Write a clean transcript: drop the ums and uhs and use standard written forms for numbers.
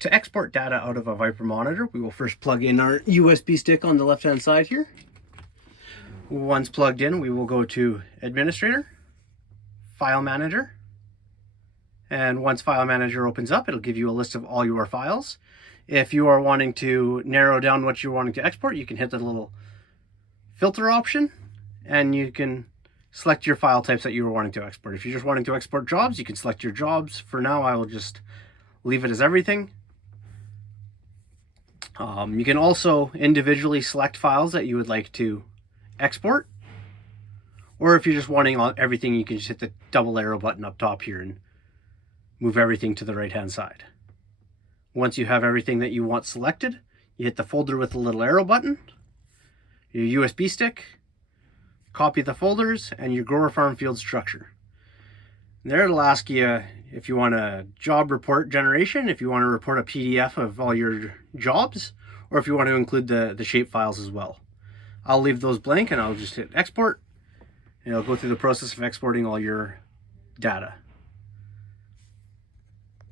To export data out of a Viper monitor, we will first plug in our USB stick on the left-hand side here. Once plugged in, we will go to Administrator, File Manager, and once File Manager opens up, it'll give you a list of all your files. If you are wanting to narrow down what you're wanting to export, you can hit the little filter option, and you can select your file types that you are wanting to export. If you're just wanting to export jobs, you can select your jobs. For now, I will just leave it as everything. You can also individually select files that you would like to export, or if you're just wanting everything, you can just hit the double arrow button up top here and move everything to the right hand side. Once you have everything that you want selected, you hit the folder with the little arrow button, your USB stick, copy the folders, and your grower farm field structure. And there it'll ask you if you want a job report generation, if you want to report a PDF of all your jobs, or if you want to include the shape files as well. I'll leave those blank and I'll just hit export, and it'll go through the process of exporting all your data.